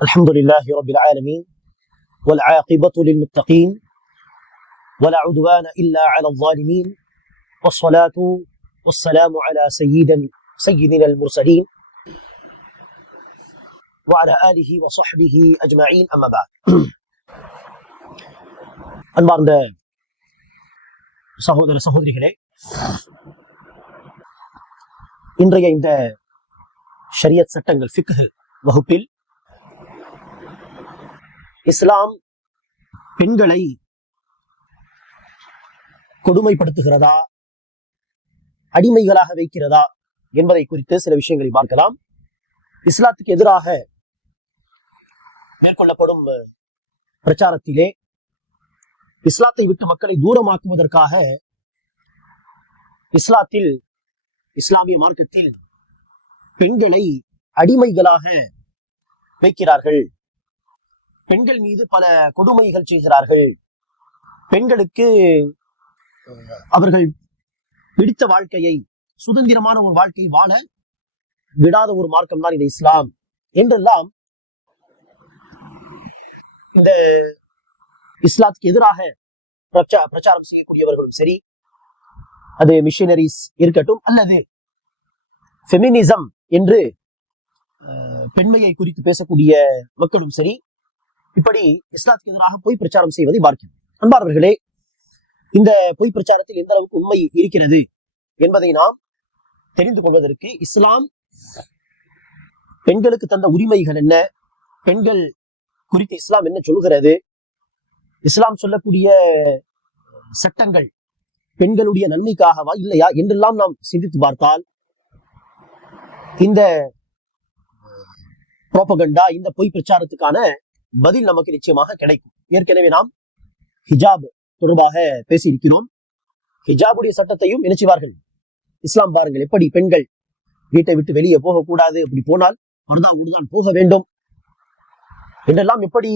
الحمد لله رب العالمين والعاقبة للمتقين ولا عدوان إلا على الظالمين والصلاة والسلام على سيدا سيدنا المرسلين وعلى آله وصحبه أجمعين أما بعد அன்பார்ந்த சகோதர சகோதரிகளே இன்றைய இந்த ஷரியத் சட்டங்கள் ஃபிக்ஹ் வகுப்பில் இஸ்லாம் பெண்களை கொடுமைப்படுத்துகிறதா? அடிமைகளாக வைக்கிறதா? என்பதை குறித்து சில விஷயங்களை பார்க்கலாம். இஸ்லாத்துக்கு எதிராக மேற்கொள்ளப்படும் பிரச்சாரத்திலே இஸ்லாத்தை விட்டு மக்களை தூரமாக்குவதற்காக இஸ்லாத்தில் இஸ்லாமிய மார்க்கத்தில் பெண்களை அடிமைகளாக வைக்கிறார்கள். பெண்கள் மீது பல கொடுமைகள் செய்கிறார்கள். பெண்களுக்கு அவர்கள் பிடித்த வாழ்க்கையை சுதந்திரமான ஒரு வாழ்க்கையை வாழ விடாத ஒரு மார்க்கம் தான் இந்த இஸ்லாம். என்றெல்லாம் இந்த இஸ்லாத்துக்கு எதிராக பிரச்சா- பிரச்சாரம் செய்யக்கூடியவர்களும் சரி அது மிஷினரிஸ் இருக்கட்டும் அல்லது ஃபெமினிசம் என்று பெண்மையை குறித்து பேசக்கூடிய மக்களும் சரி இப்படி இஸ்லாத்துக்கு எதிராக பொய் பிரச்சாரம் செய்வதை பார்க்கிறோம். அன்பார்வர்களே இந்த பொய் பிரச்சாரத்தில் எந்த அளவுக்கு உண்மை இருக்கிறது என்பதை நாம் தெரிந்து கொள்வதற்கு இஸ்லாம் பெண்களுக்கு தந்த உரிமைகள் என்ன? பெண்கள் குறித்து இஸ்லாம் என்ன சொல்கிறது இஸ்லாம் சொல்லக்கூடிய சட்டங்கள் பெண்களுடைய நன்மைக்காகவா இல்லையா என்றெல்லாம் நாம் சிந்தித்து பார்த்தால் இந்த புரோபகண்டா இந்த பொய் பிரச்சாரத்துக்கான பதில் நமக்கு நிச்சயமாக கிடைக்கும். ஏற்கனவே நாம் ஹிஜாப் தொடர்பாக பேசியிருக்கிறோம். ஹிஜாபுடைய சட்டத்தையும் இணைச்சுவார்கள் இஸ்லாம் பாருங்கள் எப்படி பெண்கள் வீட்டை விட்டு வெளியே போகக்கூடாது அப்படி போனால் பர்தாவோடு தான் போக வேண்டும். என்றெல்லாம் எப்படி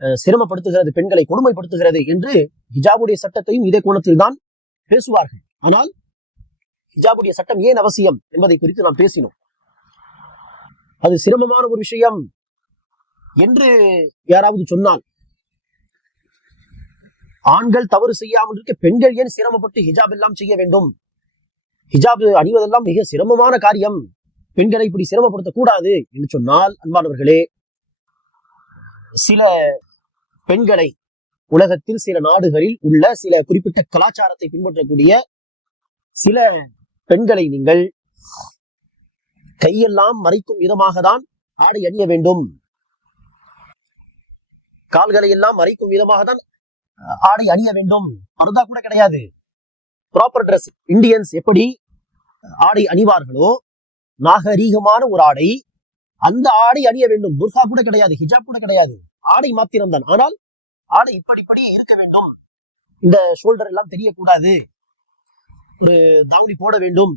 அஹ், சிரமப்படுத்துகிறது பெண்களை கொடுமைப்படுத்துகிறது என்று ஹிஜாபுடைய சட்டத்தையும் இதே கோணத்தில் தான் பேசுவார்கள். ஆனால் ஹிஜாபுடைய சட்டம் ஏன் அவசியம் என்பதை குறித்து நாம் பேசினோம். அது சிரமமான ஒரு விஷயம். என்று யாராவது சொன்னால் ஆண்கள் தவறு செய்யாமல் இருக்க பெண்கள் ஏன் சிரமப்பட்டு ஹிஜாப் எல்லாம் செய்ய வேண்டும்? ஹிஜாப் அணிவதெல்லாம் மிக சிரமமான காரியம். பெண்களை இப்படி சிரமப்படுத்த கூடாது என்று சொன்னால் அன்பானவர்களே சில பெண்களை உலகத்தில் சில நாடுகளில் உள்ள சில குறிப்பிட்ட கலாச்சாரத்தை பின்பற்றக்கூடிய சில பெண்களை நீங்கள் கையெல்லாம் மறைக்கும் விதமாக தான் ஆடை அணிய வேண்டும். கால்களை எல்லாம் மறைக்கும் விதமாக தான் ஆடை அணிய வேண்டும். பர்தா கூட கிடையாது. ப்ராப்பர் ட்ரெஸ் இந்தியன்ஸ் எப்படி ஆடை அணிவார்களோ நாகரீகமான ஒரு ஆடை அந்த ஆடை அணிய வேண்டும். புர்கா கூட கிடையாது ஹிஜாப் கூட கிடையாது. ஆடை மாத்திரம்தான். ஆனால் ஆடை இப்படி இப்படி இருக்க வேண்டும். இந்த ஷோல்டர் எல்லாம் தெரியக்கூடாது. ஒரு தாவணி போட வேண்டும்.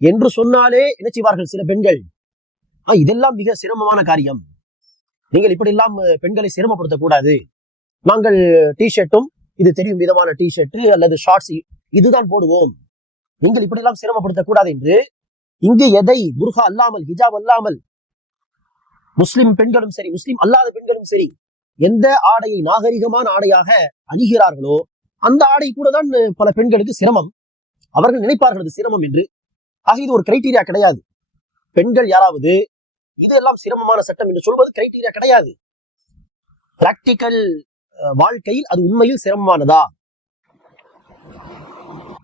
என்று சொன்னாலே என்ன செய்வார்கள் சில பெண்கள்? இதெல்லாம் மிக சிரமமான காரியம். நீங்கள் இப்படி எல்லாம் பெண்களை சிரமப்படுத்தக்கூடாது. நாங்கள் டிஷர்ட்டும் இது தெரியும் விதமான டிஷர்ட் அல்லது ஷார்ட்ஸ் இதுதான் போடுவோம். நீங்கள் இப்படி எல்லாம் என்று இங்கு எதை புர்கா அல்லாமல் ஹிஜாப் அல்லாமல் முஸ்லிம் பெண்களும் சரி முஸ்லிம் அல்லாத பெண்களும் சரி எந்த ஆடையை நாகரிகமான ஆடையாக அணுகிறார்களோ அந்த ஆடை கூட தான் பல பெண்களுக்கு சிரமம். அவர்கள் நினைப்பார்கள் அது சிரமம் என்று. ஆக இது ஒரு கிரைட்டீரியா கிடையாது. பெண்கள் யாராவது இதெல்லாம் சிரமமான சட்டம் என்று சொல்வது கிரைட்டீரியா கிடையாது. பிராக்டிக்கல் வாழ்க்கையில் அது உண்மையில் சிரமமானதா?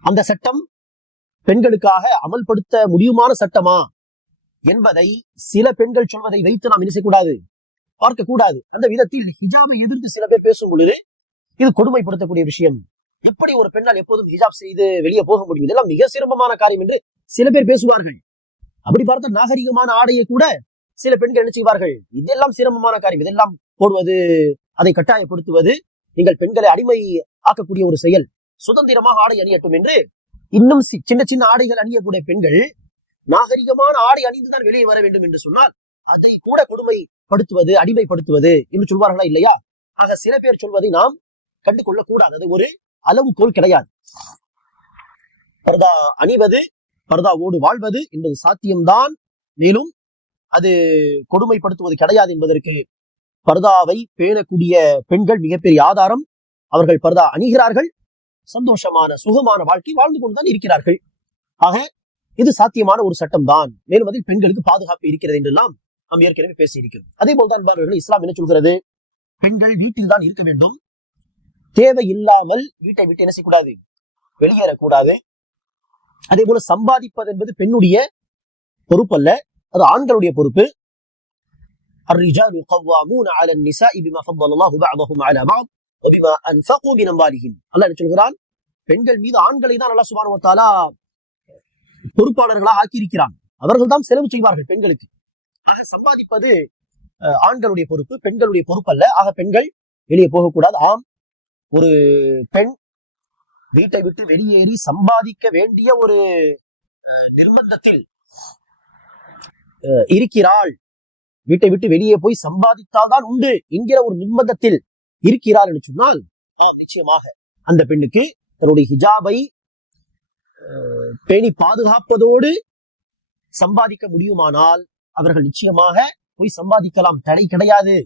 அந்த சட்டம் பெண்களுக்காக அமல்படுத்த முடியுமான சட்டமா? என்பதை சில பெண்கள் சொல்வதை வைத்து நாம் என்ன செய்யக்கூடாது பார்க்க கூடாது அந்த விதத்தில் ஹிஜாபை எதிர்த்து சில பேர் பேசும் பொழுது இது கொடுமைப்படுத்தக்கூடிய விஷயம். எப்படி ஒரு பெண்ணால் எப்போதும் ஹிஜாப் செய்து வெளியே போக முடியும்? இதெல்லாம் மிக சிரமமான காரியம் என்று சில பேர் பேசுவார்கள். அப்படி பார்த்த நாகரிகமான ஆடையை கூட சில பெண்கள் என்ன செய்வார்கள்? இதெல்லாம் சிரமமான காரியம். இதெல்லாம் போடுவது அதை கட்டாயப்படுத்துவது நீங்கள் பெண்களை அடிமை ஆக்கக்கூடிய ஒரு செயல். சுதந்திரமாக ஆடை அணியட்டும் என்று இன்னும் சி- சின்ன சின்ன ஆடைகள் அணியக்கூடிய பெண்கள் நாகரிகமான ஆடை அணிந்துதான் வெளியே வர வேண்டும் என்று சொன்னால் அதை கூட கொடுமைப்படுத்துவது அடிமைப்படுத்துவது என்று சொல்வார்களா இல்லையா? ஆக சில பேர் சொல்வதை நாம் கண்டு கொள்ளக் கூடாது அது ஒரு அளவுகோல் கிடையாது. பர்தா அணிவது பர்தாவோடு வாழ்வது என்பது சாத்தியம்தான். மேலும் அது கொடுமைப்படுத்துவது கிடையாது என்பதற்கு பர்தாவை பேணக்கூடிய பெண்கள் மிகப்பெரிய ஆதாரம். அவர்கள் பர்தா அணிகிறார்கள். சந்தோஷமான சுகமான வாழ்க்கை வாழ்ந்து கொண்டுதான் இருக்கிறார்கள். ஆக இது சாத்தியமான ஒரு சட்டம் தான் மேலும் அதில் பெண்களுக்கு பாதுகாப்பு இருக்கிறது என்றெல்லாம் நாம் ஏற்கனவே பேசியிருக்கிறோம். அதே போல்தான் என்பவர்கள் இஸ்லாம் என்ன சொல்கிறது? பெண்கள் வீட்டில் தான் இருக்க வேண்டும். தேவை இல்லாமல் வீட்டை விட்டு என்ன செய்யக்கூடாது? வெளியேறக்கூடாது. அதே போல சம்பாதிப்பது என்பது பெண்ணுடைய பொறுப்பல்ல. அது ஆண்களுடைய பொறுப்பு الرجال قوامون على النساء بما فضل الله بعضهم على بعض وبما انفقوا من اموالهم அல்லாஹ் என்ன சொல்கிறான் பெண்கள் மீது ஆண்களை தான் அல்லாஹ் சுப்ஹானஹு வ தஆலா பொறுப்பாளர்களாக ஆக்கியிருக்கிறான் அவர்கள் தான் செலவு செய்வார்கள் பெண்களுக்கு ஆக சம்பாதிப்பது அஹ், ஆண்களுடைய பொறுப்பு பெண்களுடைய பொறுப்பு அல்ல ஆக பெண்கள் வெளியே போகக்கூடாது ஆம் ஒரு பெண் வீட்டை விட்டு வெளியேறி சம்பாதிக்க வேண்டிய ஒரு அஹ், நிர்பந்தத்தில் அஹ், இருக்கிறாள். வீட்டை விட்டு வெளியே போய் சம்பாதித்தால்தான் உண்டு என்கிற ஒரு நிர்பந்தத்தில் இருக்கிறார் என்று சொன்னால் நிச்சயமாக. அந்த பெண்ணுக்கு தன்னுடைய ஹிஜாபை பேணி பாதுகாப்பதோடு சம்பாதிக்க முடியுமானால் அவர்கள் நிச்சயமாக போய் சம்பாதிக்கலாம். தடை கிடையாது.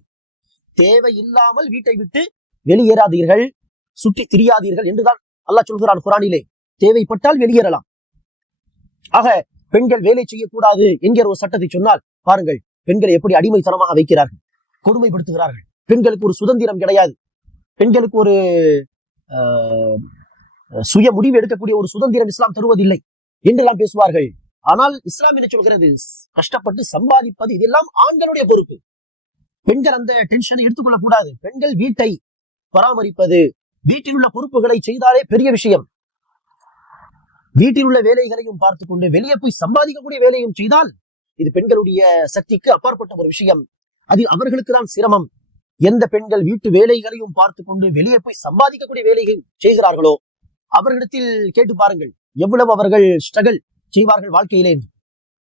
தேவையில்லாமல் வீட்டை விட்டு வெளியேறாதீர்கள். சுற்றி திரியாதீர்கள் என்றுதான் அல்லாஹ் சொல்கிறான் குரானிலே. தேவைப்பட்டால் வெளியேறலாம். ஆக பெண்கள் வேலை செய்யக்கூடாது என்கிற ஒரு சட்டத்தை சொன்னால் பாருங்கள் பெண்களை எப்படி அடிமைத்தனமாக வைக்கிறார்கள் கொடுமைப்படுத்துகிறார்கள். பெண்களுக்கு ஒரு சுதந்திரம் கிடையாது. பெண்களுக்கு ஒரு சுய முடிவு எடுக்கக்கூடிய ஒரு சுதந்திரம் இஸ்லாம் தருவதில்லை என்றெல்லாம் பேசுவார்கள். ஆனால் இஸ்லாம் என்ன சொல்கிறது? கஷ்டப்பட்டு சம்பாதிப்பது இதெல்லாம் ஆண்களுடைய பொறுப்பு. பெண்கள் அந்த டென்ஷனை எடுத்துக்கொள்ளக்கூடாது. பெண்கள் வீட்டை பராமரிப்பது வீட்டில் உள்ள பொறுப்புகளை செய்தாலே பெரிய விஷயம். வீட்டில் உள்ள வேலைகளையும் பார்த்துக் கொண்டு வெளியே போய் சம்பாதிக்கக்கூடிய வேலையும் செய்தால் இது பெண்களுடைய சக்திக்கு அப்பாற்பட்ட ஒரு விஷயம். அது அவர்களுக்கு தான் சிரமம். எந்த பெண்கள் வீட்டு வேலைகளையும் பார்த்து கொண்டு வெளியே போய் சம்பாதிக்கக்கூடிய வேலைகள் செய்கிறார்களோ அவர்களிடத்தில் கேட்டு பாருங்கள். எவ்வளவு அவர்கள் ஸ்ட்ரகிள் செய்வார்கள் வாழ்க்கையிலே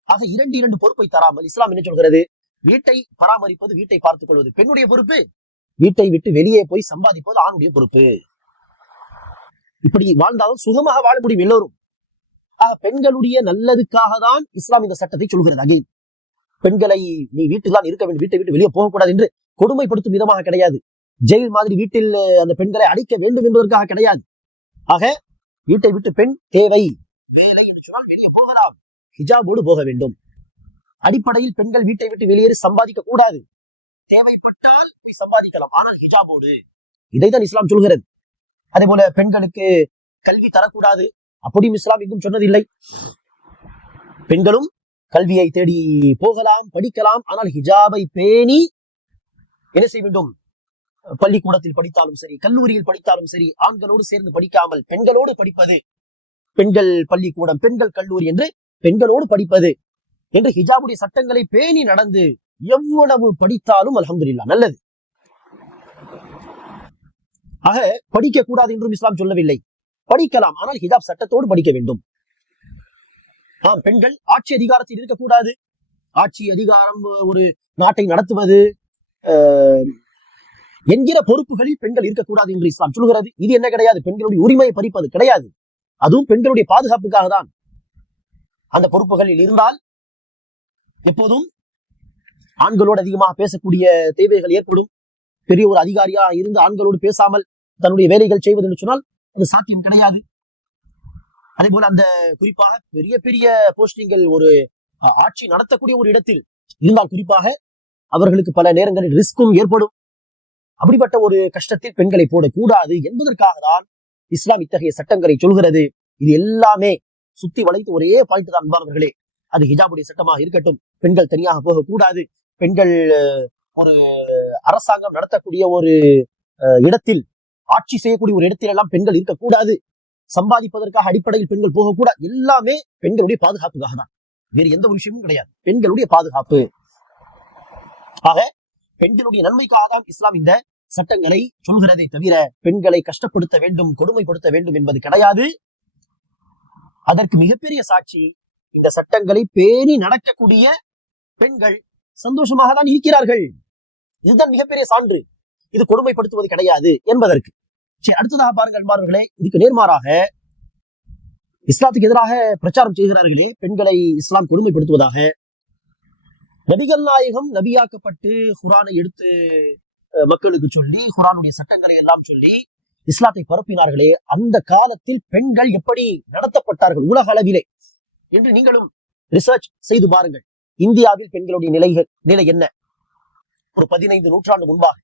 ஆக இரண்டு இரண்டு பொறுப்பை தராமல் இஸ்லாம் என்ன சொல்கிறது? வீட்டை பராமரிப்பது வீட்டை பார்த்துக் கொள்வது பெண்ணுடைய பொறுப்பு வீட்டை விட்டு வெளியே போய் சம்பாதிப்பது ஆணுடைய பொறுப்பு. இப்படி வாழ்ந்தாலும் சுகமாக வாழ முடியும் எல்லோரும். ஆக பெண்களுடைய நல்லதுக்காக தான் இஸ்லாம் இந்த சட்டத்தை சொல்கிறது. அகைன் பெண்களை நீ வீட்டில் தான் இருக்க வேண்டும் வீட்டை விட்டு வெளியே போகக்கூடாது என்று கொடுமைப்படுத்தும் விதமாக கிடையாது. ஜெயில் மாதிரி வீட்டில் அந்த பெண்களை அடிக்க வேண்டும் என்பதற்காக கிடையாது. ஆக வீட்டை விட்டு பெண் தேவை. வேலை என்று சொன்னால் வெளியே போகலாம். ஹிஜாபோடு போக வேண்டும். அடிப்படையில் பெண்கள் வீட்டை விட்டு வெளியேறி சம்பாதிக்க கூடாது. தேவைப்பட்டால் போய் சம்பாதிக்கலாம். ஆனால் ஹிஜாபோடு இதைதான் இஸ்லாம் சொல்கிறது. அதே போல பெண்களுக்கு கல்வி தரக்கூடாது. அப்படியும் இஸ்லாம் எங்கும் சொன்னதில்லை. பெண்களும் கல்வியை தேடி போகலாம் படிக்கலாம். ஆனால் ஹிஜாபை பேணி என்ன செய்ய வேண்டும்? பள்ளிக்கூடத்தில் படித்தாலும் சரி கல்லூரியில் படித்தாலும் சரி ஆண்களோடு சேர்ந்து படிக்காமல் பெண்களோடு படிப்பது பெண்கள் பள்ளிக்கூடம் பெண்கள் கல்லூரி என்று பெண்களோடு படிப்பது என்று ஹிஜாபுடைய சட்டங்களை பேணி நடந்து எவ்வளவு படித்தாலும் அல்ஹம்துலில்லாஹ் நல்லது. ஆக படிக்க கூடாது என்றும் இஸ்லாம் சொல்லவில்லை. படிக்கலாம். ஆனால் ஹிஜாப் சட்டத்தோடு படிக்க வேண்டும். ஆம் பெண்கள் ஆட்சி அதிகாரத்தில் இருக்கக்கூடாது. ஆட்சி அதிகாரம் ஒரு நாட்டை நடத்துவது என்கிற பொறுப்புகளில் பெண்கள் இருக்கக்கூடாது என்று இஸ்லாம் சொல்கிறது இது என்ன கிடையாது? பெண்களுடைய உரிமையை பறிப்பது கிடையாது. அதுவும் பெண்களுடைய பாதுகாப்புக்காக தான். அந்த பொறுப்புகளில் இருந்தால் எப்போதும் ஆண்களோடு அதிகமாக பேசக்கூடிய தேவைகள் ஏற்படும். பெரிய ஒரு அதிகாரியா இருந்து ஆண்களோடு பேசாமல் தன்னுடைய வேலைகள் செய்வது என்று சொன்னால் அது சாத்தியம் கிடையாது. அதே போல அந்த குறிப்பாக பெரிய பெரிய போஸ்டிங்கள் ஒரு ஆட்சி நடத்தக்கூடிய ஒரு இடத்தில் இருந்தால் குறிப்பாக அவர்களுக்கு பல நேரங்களில் ரிஸ்க்கும் ஏற்படும். அப்படிப்பட்ட ஒரு கஷ்டத்தில் பெண்களை போடக்கூடாது என்பதற்காக தான் இஸ்லாம் இத்தகைய சட்டங்களை சொல்கிறது. இது எல்லாமே சுத்தி வளைத்து ஒரே பாயிண்ட் தான் அன்பானவர்களே அது ஹிஜாபுடைய சட்டமாக இருக்கட்டும். பெண்கள் தனியாக போகக்கூடாது. பெண்கள் ஒரு அரசாங்கம் நடத்தக்கூடிய ஒரு அஹ், இடத்தில் ஆட்சி செய்யக்கூடிய ஒரு இடத்தில் எல்லாம் பெண்கள் இருக்கக்கூடாது. சம்பாதிப்பதற்காக அடிப்படையில் பெண்கள் போகக்கூடாது எல்லாமே பெண்களுடைய பாதுகாப்புக்காக தான் வேறு எந்த ஒரு விஷயமும் கிடையாது. பெண்களுடைய பாதுகாப்பு. ஆக பெண்களுடைய நன்மைக்காக தான் இஸ்லாம் இந்த சட்டங்களை சொல்கிறதை தவிர பெண்களை கஷ்டப்படுத்த வேண்டும் கொடுமைப்படுத்த வேண்டும் என்பது கிடையாது. அதற்கு மிகப்பெரிய சாட்சி இந்த சட்டங்களை பேணி நடக்கக்கூடிய பெண்கள் சந்தோஷமாக தான் இருக்கிறார்கள். இதுதான் மிகப்பெரிய சான்று. இது கொடுமைப்படுத்துவது கிடையாது என்பதற்கு. சரி அடுத்ததாக பாருங்கள் அன்பார்களே இதுக்கு நேர்மாறாக இஸ்லாத்துக்கு எதிராக பிரச்சாரம் செய்கிறார்களே பெண்களை இஸ்லாம் கொடுமைப்படுத்துவதாக. நபிகள் நாயகம் நபியாக்கப்பட்டு குரானை எடுத்து மக்களுக்கு சொல்லி குரானுடைய சட்டங்களை எல்லாம் சொல்லி இஸ்லாத்தை பரப்பினார்களே அந்த காலத்தில் பெண்கள் எப்படி நடத்தப்பட்டார்கள் உலக அளவிலே என்று நீங்களும் ரிசர்ச் செய்து பாருங்கள். இந்தியாவில் பெண்களுடைய நிலைகள் நிலை என்ன? ஒரு பதினைந்து நூற்றாண்டு முன்பாக.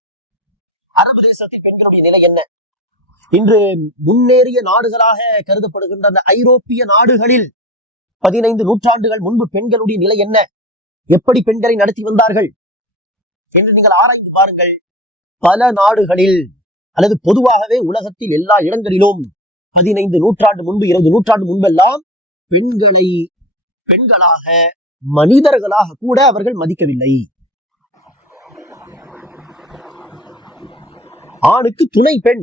அரபு தேசத்தில் பெண்களுடைய நிலை என்ன? இன்று முன்னேறிய நாடுகளாக கருதப்படுகின்ற அந்த ஐரோப்பிய நாடுகளில் பதினைந்து நூற்றாண்டுகள் முன்பு பெண்களுடைய நிலை என்ன? எப்படி பெண்களை நடத்தி வந்தார்கள்? என்று நீங்கள் ஆராய்ந்து பாருங்கள். பல நாடுகளில் அல்லது பொதுவாகவே உலகத்தில் எல்லா இடங்களிலும் பதினைந்து நூற்றாண்டு முன்பு இருபது நூற்றாண்டு முன்பெல்லாம் பெண்களை பெண்களாக மனிதர்களாக கூட அவர்கள் மதிக்கவில்லை. ஆணுக்கு துணை பெண்.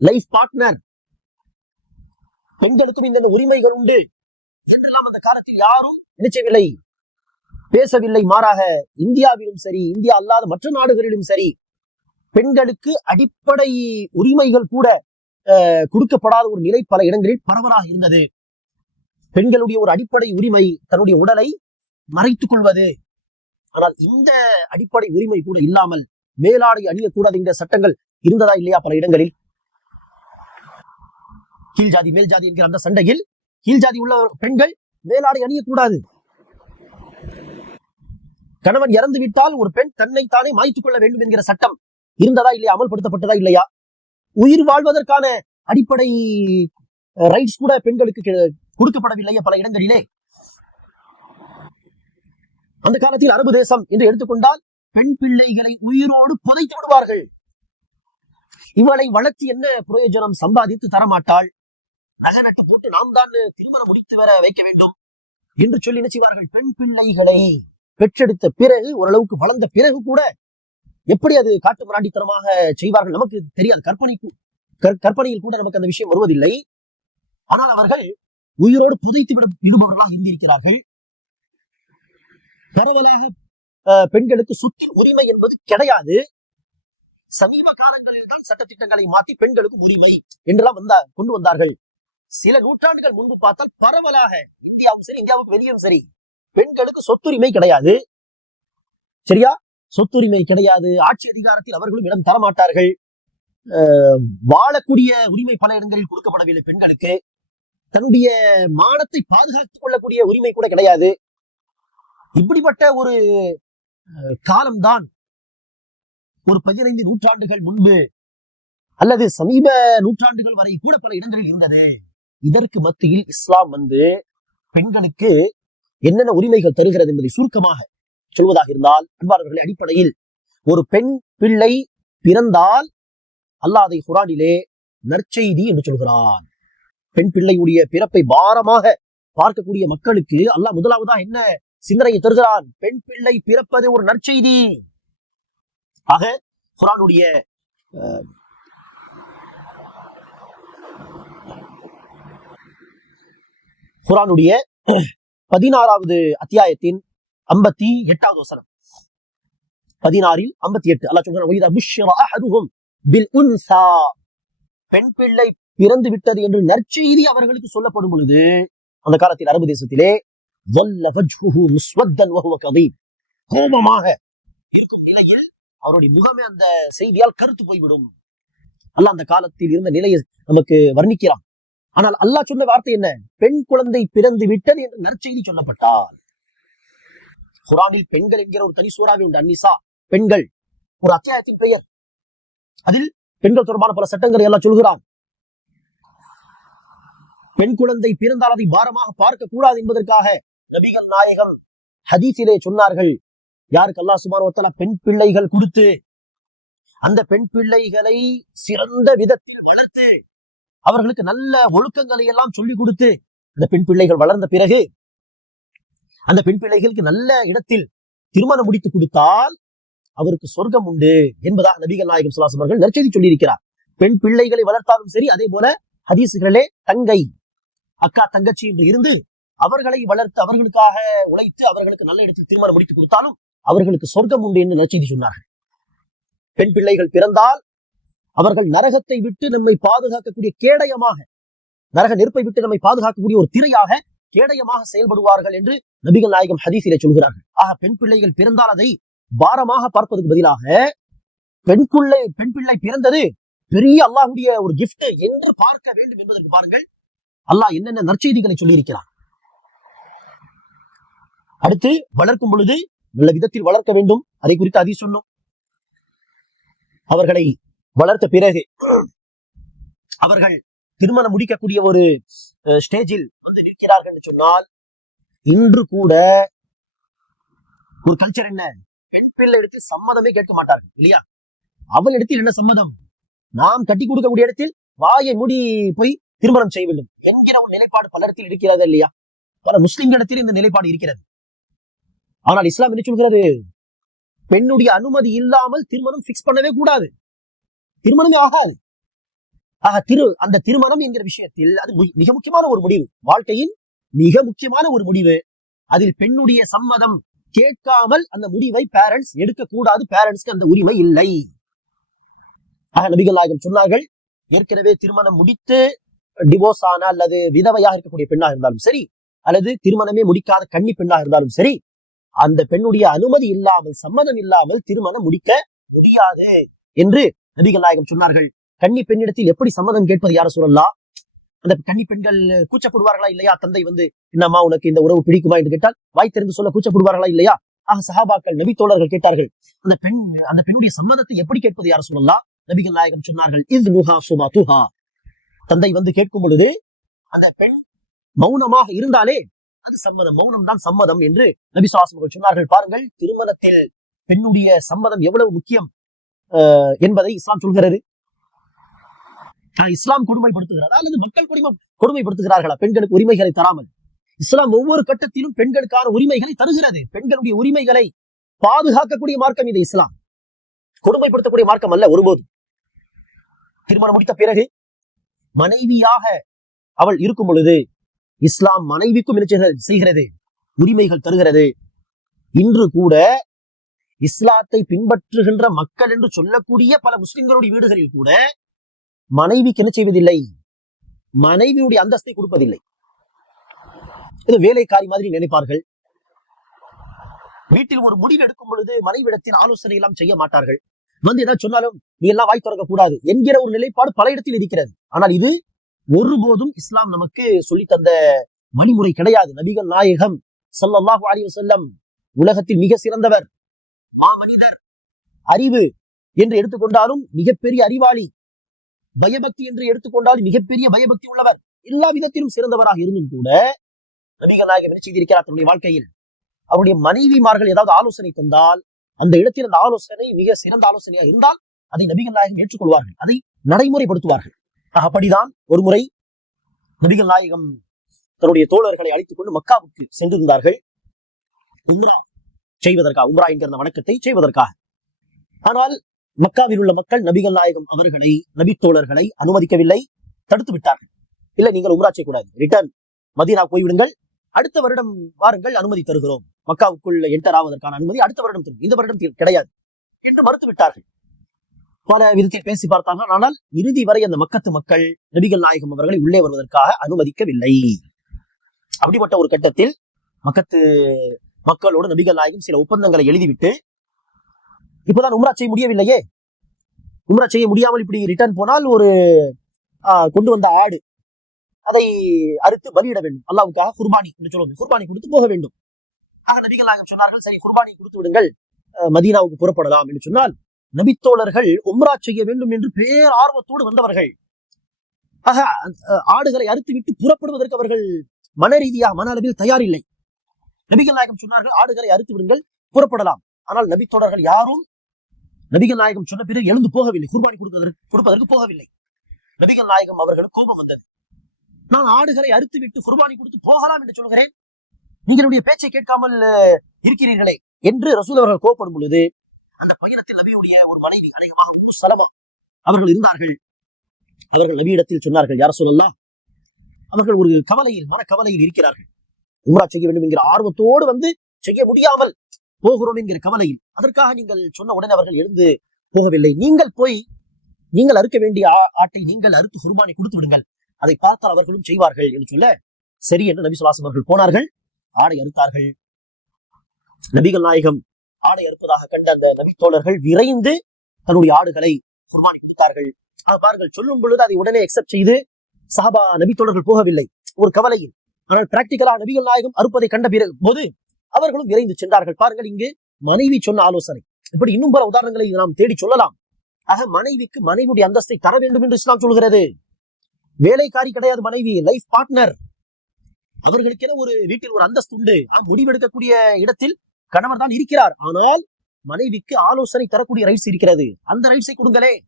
லைஃப் பார்ட்னர் பெண்களுக்கும் இந்த உரிமைகள் உண்டு. என்றெல்லாம் அந்த காலத்தில் யாரும் நினைச்சவில்லை. பேசவில்லை. மாறாக இந்தியாவிலும் சரி இந்தியா அல்லாத மற்ற நாடுகளிலும் சரி பெண்களுக்கு அடிப்படை உரிமைகள் கூட அஹ், கொடுக்கப்படாத ஒரு நிலை பல இடங்களில் பரவலாக இருந்தது. பெண்களுடைய ஒரு அடிப்படை உரிமை தன்னுடைய உடலை மறைத்துக் கொள்வது. ஆனால் இந்த அடிப்படை உரிமை கூட இல்லாமல் மேலாடை அணியக்கூடாது என்ற சட்டங்கள் இருந்ததா இல்லையா பல இடங்களில்? கீழ் ஜாதி மேல் ஜாதி என்கிற அந்த சண்டையில் கீழ் ஜாதி உள்ள பெண்கள் மேலாடை அணியக்கூடாது. கணவன் இறந்து விட்டால் ஒரு பெண் தன்னை தானே மாய்த்துக் கொள்ள வேண்டும் என்கிற சட்டம் இருந்ததா இல்லையா அமல்படுத்தப்பட்டதா இல்லையா? உயிர் வாழ்வதற்கான அடிப்படை ரைட்ஸ் கூட பெண்களுக்கு கொடுக்கப்படவில்லையா பல இடங்களிலே. அந்த காலத்தில் அரபு தேசம் என்று எடுத்துக்கொண்டால் பெண் பிள்ளைகளை உயிரோடு புதைத்து விடுவார்கள். இவளை வளர்த்து என்ன பிரயோஜனம்? சம்பாதித்து தரமாட்டாள். நகை நட்டு போட்டு நாம் தான் திருமணம் முடித்து வர வைக்க வேண்டும் என்று சொல்லி என்ன செய்வார்கள்? பெண் பிள்ளைகளை பெற்றெடுத்த பிறகு ஓரளவுக்கு வளர்ந்த பிறகு கூட எப்படி அது காட்டு மிராண்டித்தனமாக செய்வார்கள்? நமக்கு தெரியாது. கற்பனைக்கு கற்- கற்பனையில் கூட நமக்கு அந்த விஷயம் வருவதில்லை. ஆனால் அவர்கள் உயிரோடு புதைத்து விட விடுபவர்களாக இருந்திருக்கிறார்கள். பரவலாக பெண்களுக்கு சொத்தின் உரிமை என்பது கிடையாது. சமீப காலங்களில் தான் சட்டத்திட்டங்களை மாற்றி பெண்களுக்கு உரிமை என்றெல்லாம் வந்தா கொண்டு வந்தார்கள். சில நூற்றாண்டுகள் முன்பு பார்த்தால் பரவலாக இந்தியாவும் சரி இந்தியாவுக்கு வெளியும் சரி பெண்களுக்கு சொத்துரிமை கிடையாது. சரியா? சொத்துரிமை கிடையாது. ஆட்சி அதிகாரத்தில் அவர்களும் இடம் தரமாட்டார்கள். வாழக்கூடிய உரிமை பல இடங்களில் கொடுக்கப்படவில்லை பெண்களுக்கு. தன்னுடைய மானத்தை பாதுகாத்துக் கொள்ளக்கூடிய உரிமை கூட கிடையாது. இப்படிப்பட்ட ஒரு காலம்தான் ஒரு பதினைந்து நூற்றாண்டுகள் முன்பு அல்லது சமீப நூற்றாண்டுகள் வரை கூட பல இடங்களில் இருந்தது. இதற்கு மத்தியில் இஸ்லாம் வந்து பெண்களுக்கு என்னென்ன உரிமைகள் தருகிறது என்பதை சுருக்கமாக சொல்வதாக இருந்தால் அன்பாளர்களை அடிப்படையில் ஒரு பெண் பிள்ளை பிறந்தால் அல்லாதை குரானிலே நற்செய்தி என்று சொல்கிறான். பெண் பிள்ளையுடைய பிறப்பை பாரமாக பார்க்கக்கூடிய மக்களுக்கு அல்லாஹ் முதலாவதா என்ன சிந்தனையை தருகிறான் பெண் பிள்ளை பிறப்பது ஒரு நற்செய்தி. ஆக குரானுடைய குரானுடைய பதினாறாவது அத்தியாயத்தின் ஐம்பத்தி எட்டாவது வசனம். பதினாறில் ஐம்பத்தி எட்டு. அல்லா சொல்கிறான் பில் உன்சா. பெண் பிள்ளை பிறந்து விட்டது என்று நற்செய்தி அவர்களுக்கு சொல்லப்படும் பொழுது அந்த காலத்தில் அரபு தேசத்திலே வல்ல கோபமாக இருக்கும் நிலையில் அவருடைய முகமே அந்த செய்தியால் கருத்து போய்விடும். அல்லாஹ் அந்த காலத்தில் இருந்த நிலையை நமக்கு வர்ணிக்கிறான். ஆனால் அல்லாஹ் சொன்ன வார்த்தை என்ன? பெண் குழந்தை பிறந்து விட்டது என்று நற்செய்தி சொல்லப்பட்டால். குரானில் பெண்கள் என்கிற ஒரு தனி சூறாவே உண்டு. அன்னிசா பெண்கள். ஒரு அத்தியாயத்தின் பெயர். அதில் பெண்கள் தொடர்பான பல சட்டங்களை எல்லாம் சொல்கிறான். பெண் குழந்தை பிறந்தால் அதை பாரமாக பார்க்க கூடாது என்பதற்காக நபிகள் நாயகம் ஹதீஸிலே சொன்னார்கள் யாருக்கு அல்லா சுபான் பெண் பிள்ளைகள் கொடுத்து அந்த பெண் பிள்ளைகளை சிறந்த விதத்தில் வளர்த்து அவர்களுக்கு நல்ல ஒழுக்கங்களை எல்லாம் சொல்லிக் கொடுத்து அந்த பெண் பிள்ளைகள் வளர்ந்த பிறகு அந்த பெண் பிள்ளைகளுக்கு நல்ல இடத்தில் திருமணம் முடித்து கொடுத்தால் அவருக்கு சொர்க்கம் உண்டு என்பதாக நபிகள் நாயகம் சுல்லாசம் அவர்கள் நற்செய்தி சொல்லியிருக்கிறார். பெண் பிள்ளைகளை வளர்த்தாலும் சரி அதே போல ஹதீசுகளிலே தங்கை அக்கா தங்கச்சி என்று இருந்து அவர்களை வளர்த்து அவர்களுக்காக உழைத்து அவர்களுக்கு நல்ல இடத்தில் திருமணம் முடித்து கொடுத்தாலும் அவர்களுக்கு சொர்க்கம் உண்டு என்று நற்செய்தி சொன்னார்கள். பெண் பிள்ளைகள் பிறந்தால் அவர்கள் நரகத்தை விட்டு நம்மை பாதுகாக்கக்கூடிய கேடயமாக நரக நெருப்பை விட்டு நம்மை பாதுகாக்கக்கூடிய ஒரு திரையாக கேடயமாக செயல்படுவார்கள் என்று நபிகள் நாயகம் ஹதீசிலே சொல்கிறார்கள். ஆக பெண் பிள்ளைகள் பிறந்தால் அதை பாரமாக பார்ப்பதற்கு பதிலாக பெண் பிள்ளை பெண் பிள்ளை பிறந்தது பெரிய அல்லாஹுடைய ஒரு கிஃப்ட் என்று பார்க்க வேண்டும் என்பதற்கு பாருங்கள். அல்லாஹ் என்னென்ன நற்செய்திகளை சொல்லியிருக்கிறார் அடுத்து வளர்க்கும் பொழுது நல்ல விதத்தில் வளர்க்க வேண்டும். அதை குறித்து அதி சொல்லும் அவர்களை வளர்த்த பிறகு அவர்கள் திருமணம் முடிக்கக்கூடிய ஒரு ஸ்டேஜில் வந்து நிற்கிறார்கள் என்று சொன்னால் இன்று கூட ஒரு கல்ச்சர் என்ன? பெண் பிள்ளை எடுத்து சம்மதமே கேட்க மாட்டார்கள் இல்லையா? அவள் இடத்தில் என்ன சம்மதம்? நாம் கட்டி கொடுக்கக்கூடிய இடத்தில் வாயை மூடி போய் திருமணம் செய்ய வேண்டும் என்கிற ஒரு நிலைப்பாடு பலரத்தில் இருக்கிறது இல்லையா? பல முஸ்லிம்களிடத்தில் இந்த நிலைப்பாடு இருக்கிறது. ஆனால் இஸ்லாம் என்ன சொல்கிறது? பெண்ணுடைய அனுமதி இல்லாமல் திருமணம் பிக்ஸ் பண்ணவே கூடாது. திருமணமே ஆகாது. ஆக திரு அந்த திருமணம் என்கிற விஷயத்தில் அது மு- மிக முக்கியமான ஒரு முடிவு. வாழ்க்கையின் மிக முக்கியமான ஒரு முடிவு. அதில் பெண்ணுடைய சம்மதம் கேட்காமல் அந்த முடிவை பேரண்ட்ஸ் எடுக்கக்கூடாது. பேரண்ட்ஸ்க்கு அந்த உரிமை இல்லை. ஆக நபிகள் நாயகம் சொன்னார்கள் ஏற்கனவே திருமணம் முடித்து டிவோர்ஸ் ஆன அல்லது விதவையாக இருக்கக்கூடிய பெண்ணாக இருந்தாலும் சரி அல்லது திருமணமே முடிக்காத கன்னி பெண்ணாக இருந்தாலும் சரி அந்த பெண்ணுடைய அனுமதி இல்லாமல் சம்மதம் இல்லாமல் திருமணம் முடிக்க முடியாது என்று நபிகள் நாயகம் சொன்னார்கள். கன்னி பெண்ணிடத்தில் எப்படி சம்மதம் கேட்பது யார சொல்லலாம் அந்த கன்னி பெண்கள் கூச்சப்படுவார்களா இல்லையா? தந்தை வந்து என்னம்மா உனக்கு இந்த உறவு பிடிக்குமா? என்று கேட்டால் வாய் தெரிந்து சொல்ல கூச்சப்படுவார்களா இல்லையா? ஆக சஹாபாக்கள் நபி தோழர்கள் கேட்டார்கள் அந்த பெண் அந்த பெண்ணுடைய சம்மதத்தை எப்படி கேட்பது யார சொல்லலாம் நபிகள் நாயகம் சொன்னார்கள் இது நுஹா சுமா துஹா. தந்தை வந்து கேட்கும் பொழுது அந்த பெண் மௌனமாக இருந்தாலே அது சம்மதம் மௌனம் தான் சம்மதம் என்று நபி சுவாசம் சொன்னார்கள். பாருங்கள் திருமணத்தில் பெண்ணுடைய சம்மதம் எவ்வளவு முக்கியம் என்பதை இஸ்லாம் சொல்கிறது. இஸ்லாம் கொடுமைப்படுத்துகிறதா அல்லது மக்கள் கொடுமை கொடுமைப்படுத்துகிறார்களா? பெண்களுக்கு உரிமைகளை தராமல். இஸ்லாம் ஒவ்வொரு கட்டத்திலும் பெண்களுக்கான உரிமைகளை தருகிறது. பெண்களுடைய உரிமைகளை பாதுகாக்கக்கூடிய மார்க்கம் இது இஸ்லாம். கொடுமைப்படுத்தக்கூடிய மார்க்கம் அல்ல ஒருபோதும். திருமணம் முடித்த பிறகு மனைவியாக அவள் இருக்கும் பொழுது இஸ்லாம் மனைவிக்கும் என்ன செய்கிறது- செய்கிறது உரிமைகள் தருகிறது. இன்று கூட இஸ்லாத்தை பின்பற்றுகின்ற மக்கள் என்று சொல்லக்கூடிய பல முஸ்லிம்களுடைய வீடுகளில் கூட மனைவிக்கு என்ன செய்வதில்லை? மனைவியுடைய அந்தஸ்தை கொடுப்பதில்லை. இது வேலைக்காரி மாதிரி நினைப்பார்கள். வீட்டில் ஒரு முடிவு எடுக்கும் பொழுது மனைவிடத்தின் ஆலோசனை எல்லாம் செய்ய மாட்டார்கள். வந்து ஏதாவது சொன்னாலும் நீ எல்லாம் வாய் திறக்க கூடாது என்கிற ஒரு நிலைப்பாடு பல இடத்தில் இருக்கிறது. ஆனால் இது ஒருபோதும் இஸ்லாம் நமக்கு சொல்லி தந்த வழிமுறை கிடையாது. நபிகள் நாயகம் சல்லாஹு அலைஹி வஸல்லம் உலகத்தில் மிக சிறந்தவர் மா மனிதர் அறிவு என்று எடுத்துக்கொண்டாலும் மிகப்பெரிய அறிவாளி பயபக்தி என்று எடுத்துக்கொண்டாலும் மிகப்பெரிய பயபக்தி உள்ளவர். எல்லா விதத்திலும் சிறந்தவராக இருந்தும் கூட நபிகள் நாயகம் என்ன செய்திருக்கிறார் தன்னுடைய வாழ்க்கையில்? அவருடைய மனைவிமார்கள் ஏதாவது ஆலோசனை தந்தால் அந்த இடத்தில் அந்த ஆலோசனை மிக சிறந்த ஆலோசனையா இருந்தால் அதை நபிகள் நாயகம் ஏற்றுக்கொள்வார்கள். அதை நடைமுறைப்படுத்துவார்கள். அப்படிதான் ஒரு முறை நபிகள் நாயகம் தன்னுடைய தோழர்களை அழைத்துக் கொண்டு மக்காவுக்கு சென்றிருந்தார்கள். உம்ரா செய்வதற்காக உம்ரா என்கிற வணக்கத்தை செய்வதற்காக. ஆனால் மக்காவில் உள்ள மக்கள் நபிகள் நாயகம் அவர்களை நபி தோழர்களை அனுமதிக்கவில்லை தடுத்து விட்டார்கள். இல்ல நீங்கள் உம்ரா செய்யக்கூடாது. ரிட்டர்ன் மதீனா போய்விடுங்கள். அடுத்த வருடம் வாருங்கள் அனுமதி தருகிறோம். மக்காவுக்குள் என்டர் ஆவதற்கான அனுமதி அடுத்த வருடம் தரும். இந்த வருடம் கிடையாது என்று மறுத்து விட்டார்கள். பல விதத்தில் பேசி பார்த்தாங்க. ஆனால் இறுதி வரை அந்த மக்கத்து மக்கள் நபிகள் நாயகம் அவர்களை உள்ளே வருவதற்காக அனுமதிக்கவில்லை. அப்படிப்பட்ட ஒரு கட்டத்தில் மக்கத்து மக்களோடு நபிகள் நாயகம் சில ஒப்பந்தங்களை எழுதிவிட்டு இப்போதான் உம்ரா செய்ய முடியவில்லையே? உம்ரா செய்ய முடியாமல் இப்படி ரிட்டர்ன் போனால் ஒரு ஆஹ், கொண்டு வந்த ஆடு அதை அறுத்து பலியிட வேண்டும். அல்லாவுக்காக குர்பானி என்று சொல்லுவோம். குர்பானி கொடுத்து போக வேண்டும். ஆக நபிகள் நாயகம் சொன்னார்கள் சரி குர்பானி கொடுத்து விடுங்கள். அஹ், மதீனாவுக்கு புறப்படலாம் என்று சொன்னால் நபித்தோழர்கள் உம்ரா செய்ய வேண்டும் என்று பேர் ஆர்வத்தோடு வந்தவர்கள். ஆக அஹ், ஆடுகளை அறுத்து விட்டு புறப்படுவதற்கு அவர்கள் மன ரீதியாக மன அளவில் தயாரில்லை. நபிகள் நாயகம் சொன்னார்கள் ஆடுகளை அறுத்து விடுங்கள் புறப்படலாம். ஆனால் நபித்தோழர்கள் யாரும் நபிகள் நாயகம் சொன்ன பிறகு எழுந்து போகவில்லை குர்பானி கொடுப்பதற்கு கொடுப்பதற்கு போகவில்லை. நபிகள் நாயகம் அவர்களுக்கு கோபம் வந்தது. நான் ஆடுகளை அறுத்து விட்டு குர்பானி கொடுத்து போகலாம் என்று சொல்கிறேன். நீங்களுடைய பேச்சை கேட்காமல் இருக்கிறீர்களே என்று ரசூல் அவர்கள் கோபப்படும் பொழுது அந்த பயணத்தில் நபியுடைய ஒரு மனைவி அநேகமாக உம்மு சலமா அவர்கள் இருந்தார்கள். அவர்கள் நபியிடத்தில் சொன்னார்கள் யார சொல்லலாம் அவர்கள் ஒரு கவலையில் மன கவலையில் இருக்கிறார்கள். உம்ரா செய்ய வேண்டும் என்கிற ஆர்வத்தோடு வந்து செய்ய முடியாமல் போகிறோம் என்கிற கவலையில். அதற்காக நீங்கள் சொன்ன உடனே அவர்கள் எழுந்து போகவில்லை நீங்கள் போய் நீங்கள் அறுக்க வேண்டிய ஆட்டை நீங்கள் அறுத்து குர்பானை கொடுத்து விடுங்கள். அதை பார்த்தால் அவர்களும் செய்வார்கள் என்று சொல்ல சரி என்று நபி சுல்லாசம் அவர்கள் போனார்கள். ஆடை அறுத்தார்கள். நபிகள் நாயகம் ஆடை அறுப்பதாக கண்ட அந்த நபித்தோழர்கள் விரைந்து தன்னுடைய ஆடுகளை குர்பானி கொடுத்தார்கள். ஆக பாருங்கள் சொல்லும் பொழுது அதை உடனே அக்செப்ட் செய்து சஹாபா நபித்தோழர்கள் போகவில்லை. ஒரு கவலையில். ஆனால் பிராக்டிக்கலா நபிகள் நாயகம் அறுப்பதை கண்ட பிற போது அவர்களும் விரைந்து சென்றார்கள். பாருங்கள் இங்கு மனைவி சொன்ன ஆலோசனை. இப்படி இன்னும் பல உதாரணங்களை நாம் தேடி சொல்லலாம். ஆக மனைவிக்கு மனைவியுடைய அந்தஸ்தை தர வேண்டும் என்று இஸ்லாம் சொல்கிறது. வேலைக்காரி கிடையாது மனைவி லைஃப் பார்ட்னர் அவர்களுக்கென ஒரு வீட்டில் ஒரு அந்தஸ்து உண்டு. முடிவெடுக்கக்கூடிய இடத்தில் கணவர் தான் இருக்கிறார். ஆனால் மனைவிக்கு ஆலோசனை தரக்கூடிய ரைட்ஸ் இருக்கிறது. அந்த ரைட்ஸை கொடுங்களே.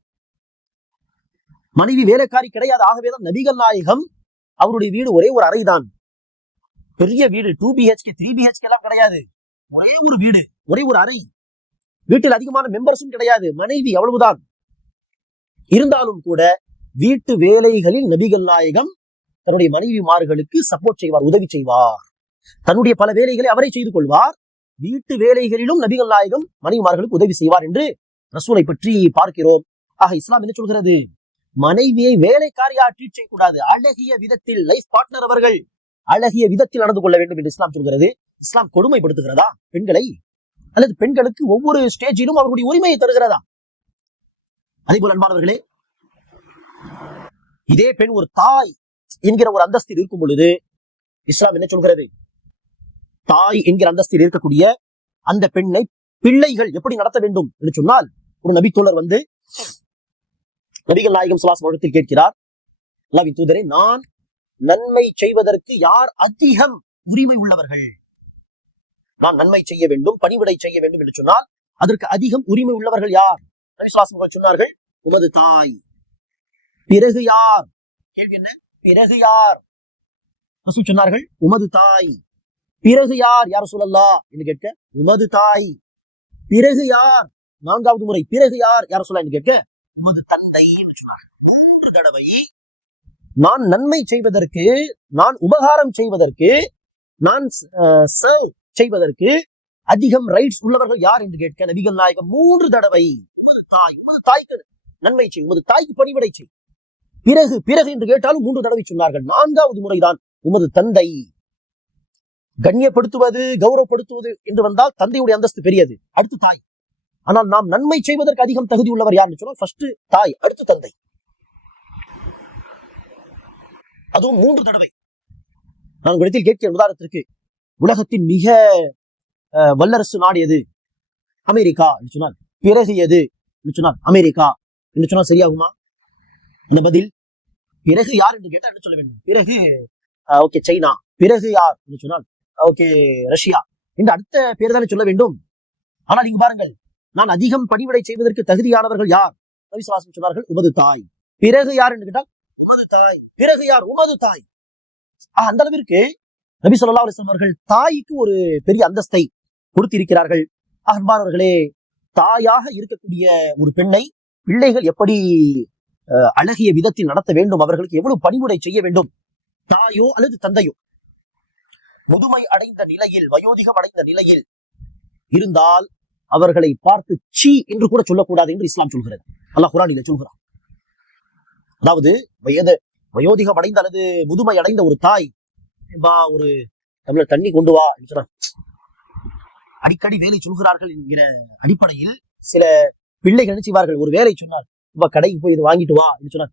மனைவி வேலைக்காரி கிடையாது. ஆகவேதான் நபிகள் நாயகம் அவருடைய வீடு ஒரே ஒரு அறைதான். பெரிய வீடு. டூ பிஹெச்கே த்ரீ பிஹெச்கே எல்லாம் கிடையாது. ஒரே ஒரு வீடு. ஒரே ஒரு அறை. வீட்டில் அதிகமான மெம்பர்ஸும் கிடையாது. மனைவி அவ்வளவுதான். இருந்தாலும் கூட வீட்டு வேலைகளில் நபிகள் நாயகம் தன்னுடைய மனைவிமார்களுக்கு சப்போர்ட் செய்வார் உதவி செய்வார். தன்னுடைய பல வேலைகளை அவரை செய்து கொள்வார். வீட்டு வேலைகளிலும் நபிகள் நாயகம் மனைவிமார்களுக்கு உதவி செய்வார் என்று ரசூலை பற்றி பார்க்கிறோம். ஆக இஸ்லாம் என்ன சொல்கிறது? மனைவியை வேலைக்காரியா ட்ரீட் செய்யக்கூடாது. அழகிய விதத்தில் லைஃப் பார்ட்னர் அவர்கள் அழகிய விதத்தில் நடந்து கொள்ள வேண்டும் என்று இஸ்லாம் சொல்கிறது. இஸ்லாம் கொடுமைப்படுத்துகிறதா? பெண்களை? அல்லது பெண்களுக்கு ஒவ்வொரு ஸ்டேஜிலும் அவர்களுடைய உரிமையை தருகிறதா? அதே போல அன்பானவர்களே இதே பெண் ஒரு தாய் என்கிற ஒரு அந்தஸ்தில் இருக்கும் பொழுது இஸ்லாம் என்ன சொல்கிறது? தாய் என்கிற அந்தஸ்தில் இருக்கக்கூடிய அந்த பெண்ணை பிள்ளைகள் எப்படி நடத்த வேண்டும் என்று சொன்னால் ஒரு நபித்தோழர் வந்து நபிகள் நாயகம் சுலாஸ் வழக்கத்தில் கேட்கிறார் அல்லாவின் தூதரே நான் நன்மை செய்வதற்கு யார் அதிகம் உரிமை உள்ளவர்கள்? நான் நன்மை செய்ய வேண்டும் பணிவிடை செய்ய வேண்டும் என்று சொன்னால் அதற்கு அதிகம் உரிமை உள்ளவர்கள் யார்? நபிசுவாசம் சொன்னார்கள் உமது தாய். பிறகு யார்? கேள்வி என்ன? பிறகு யார்? சொன்னார்கள் உமது தாய். பிறகு யார்? யார் சொல்லல்லா என்று கேட்க உமது தாய். பிறகு யார்? நான்காவது முறை பிறகு யார்? யார் சொல்ல என்று கேட்க உமது தந்தை என்று சொன்னார்கள். மூன்று தடவை நான் நன்மை செய்வதற்கு நான் உபகாரம் செய்வதற்கு நான் சர்வ் செய்வதற்கு அதிகம் ரைட்ஸ் உள்ளவர்கள் யார் என்று கேட்க நபிகள் நாயகம் மூன்று தடவை உமது தாய் உமது தாய்க்கு நன்மை செய் உமது தாய்க்கு பணிவிடை செய். பிறகு பிறகு என்று கேட்டாலும் மூன்று தடவை சொன்னார்கள். நான்காவது முறைதான் உமது தந்தை. கண்ணியப்படுத்துவது கௌரவப்படுத்துவது என்று வந்தால் தந்தையுடைய அந்தஸ்து பெரியது. அடுத்து தாய். ஆனால் நாம் நன்மை செய்வதற்கு அதிகம் தகுதி உள்ளவர் யாருன்னு சொன்னால் ஃபர்ஸ்ட் தாய் அடுத்து தந்தை. அதுவும் மூன்று தடவை. நான் உங்களிடத்தில் கேட்கிற உதாரணத்திற்கு உலகத்தின் மிக அஹ், வல்லரசு நாடு எது? அமெரிக்கா என்று சொன்னால் பிறகு எது? என்று சொன்னால் அமெரிக்கா. என்று சொன்னால் சரியாகுமா? அந்த பதில் பிறகு யார் என்று கேட்டால் என்ன சொல்ல வேண்டும்? பிறகு ஓகே சைனா. பிறகு யார்? என்று சொன்னால் ஓகே ரஷ்யா. என்று அடுத்த பேர் தானே சொல்ல வேண்டும்? ஆனால் நீங்க பாருங்கள் நான் அதிகம் பணிவிடை செய்வதற்கு தகுதியானவர்கள் யார்? ரவிசுவாசம் சொன்னார்கள் உமது தாய். பிறகு யார் என்று கேட்டால் உமது தாய். பிறகு யார்? உமது தாய். அந்த அளவிற்கு நபி சொல்லா அலிஸ்லாம் அவர்கள் தாய்க்கு ஒரு பெரிய அந்தஸ்தை கொடுத்திருக்கிறார்கள். அன்பானவர்களே தாயாக இருக்கக்கூடிய ஒரு பெண்ணை பிள்ளைகள் எப்படி அஹ், அழகிய விதத்தில் நடத்த வேண்டும்? அவர்களுக்கு எவ்வளவு பணிவுடை செய்ய வேண்டும்? தாயோ அல்லது தந்தையோ? முதுமை அடைந்த நிலையில் வயோதிகம் அடைந்த நிலையில் இருந்தால் அவர்களை பார்த்து சீ என்று கூட சொல்லக்கூடாது என்று இஸ்லாம் சொல்கிறது. அல்லாஹ் குரானில சொல்கிறான். அதாவது வயது வயோதிகம் அடைந்த அல்லது முதுமை அடைந்த ஒரு தாய் வா ஒரு தமிழர் தண்ணி கொண்டு வா சொன்னா அடிக்கடி வேலை சொல்கிறார்கள் என்கிற அடிப்படையில் சில பிள்ளைகள் என்ன ஒரு வேலை சொன்னால் வா கடைக்கு போய் இது வாங்கிட்டு வா என்று சொன்னார்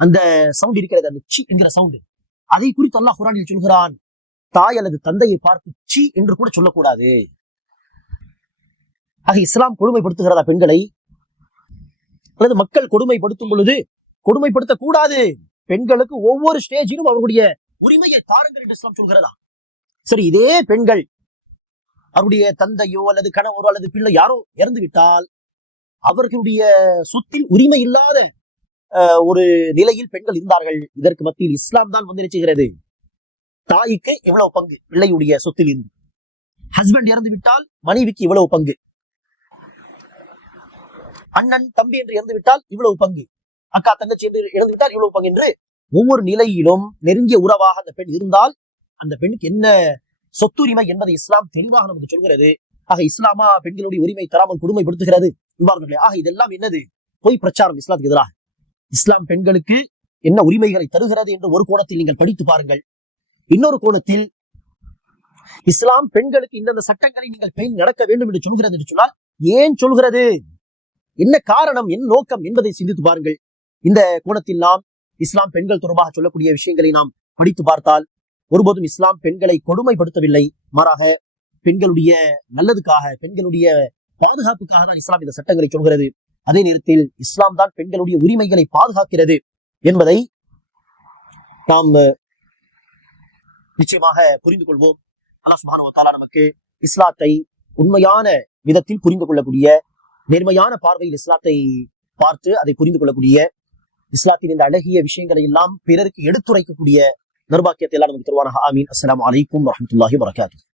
அந்த சவுண்ட் இருக்கிறது அந்த சி என்கிற சவுண்ட் அதை குறித்து அல்லாஹ் குரானில் சொல்கிறான். தாய் அல்லது தந்தையை பார்த்து சி என்று கூட சொல்லக்கூடாது. ஆக இஸ்லாம் கொடுமைப்படுத்துகிறதா பெண்களை? அல்லது மக்கள் கொடுமைப்படுத்தும் பொழுது கொடுமைப்படுத்த கூடாது? பெண்களுக்கு ஒவ்வொரு ஸ்டேஜிலும் அவருடைய உரிமையை தாருங்கள் என்று இஸ்லாம் சொல்கிறதா? சரி இதே பெண்கள் அவருடைய தந்தையோ அல்லது கணவரோ அல்லது பிள்ளை யாரோ இறந்து விட்டால் அவர்களுடைய சொத்தில் உரிமை இல்லாத அஹ், ஒரு நிலையில் பெண்கள் இருந்தார்கள். இதற்கு மத்தியில் இஸ்லாம் தான் வந்து நினைச்சுகிறது தாய்க்கு இவ்வளவு பங்கு பிள்ளையுடைய சொத்தில் இருந்து ஹஸ்பண்ட் இறந்து விட்டால் மனைவிக்கு இவ்வளவு பங்கு. அண்ணன் தம்பி என்று இறந்து விட்டால் இவ்வளவு பங்கு. அக்கா தங்கச்சி என்று இறந்து விட்டால் இவ்வளவு பங்கு என்று ஒவ்வொரு நிலையிலும் நெருங்கிய உறவாக அந்த பெண் இருந்தால் அந்த பெண்ணுக்கு என்ன சொத்துரிமை என்பதை இஸ்லாம் தெளிவாக நமக்கு சொல்கிறது. ஆக இஸ்லாமா பெண்களுடைய உரிமை தராமல் கொடுமைப்படுத்துகிறது. இவ்வாறு ஆக இதெல்லாம் என்னது? பொய் பிரச்சாரம் இஸ்லாத்துக்கு எதிராக. இஸ்லாம் பெண்களுக்கு என்ன உரிமைகளை தருகிறது என்று ஒரு கோணத்தில் நீங்கள் படித்து பாருங்கள். இன்னொரு கோணத்தில் இஸ்லாம் பெண்களுக்கு இந்தந்த சட்டங்களை நீங்கள் பெண் நடக்க வேண்டும் என்று சொல்கிறது என்று சொன்னால் ஏன் சொல்கிறது? என்ன காரணம் என்ன நோக்கம் என்பதை சிந்தித்து பாருங்கள். இந்த கோணத்தில் நாம் இஸ்லாம் பெண்கள் தொடர்பாக சொல்லக்கூடிய விஷயங்களை நாம் படித்து பார்த்தால் ஒருபோதும் இஸ்லாம் பெண்களை கொடுமைப்படுத்தவில்லை. மாறாக பெண்களுடைய நல்லதுக்காக பெண்களுடைய பாதுகாப்புக்காக தான் இஸ்லாம் இந்த சட்டங்களை சொல்கிறது. அதே நேரத்தில் இஸ்லாம் தான் பெண்களுடைய உரிமைகளை பாதுகாக்கிறது என்பதை நாம் நிச்சயமாக புரிந்து கொள்வோம் அல்லாஹ் நமக்கு இஸ்லாத்தை உண்மையான விதத்தில் புரிந்து கொள்ளக்கூடிய நேர்மையான பார்வையில் இஸ்லாத்தை பார்த்து அதை புரிந்து கொள்ளக்கூடிய இஸ்லாத்தின் இந்த அழகிய விஷயங்களை எல்லாம் பிறருக்கு எடுத்துரைக்கக்கூடிய நிர்வாகியத்தை எல்லாம் நமக்கு தருவானாக. ஆமீன். அஸ்லாம் அலைக்கும் வரமத்துல்லாஹி வரகாத்து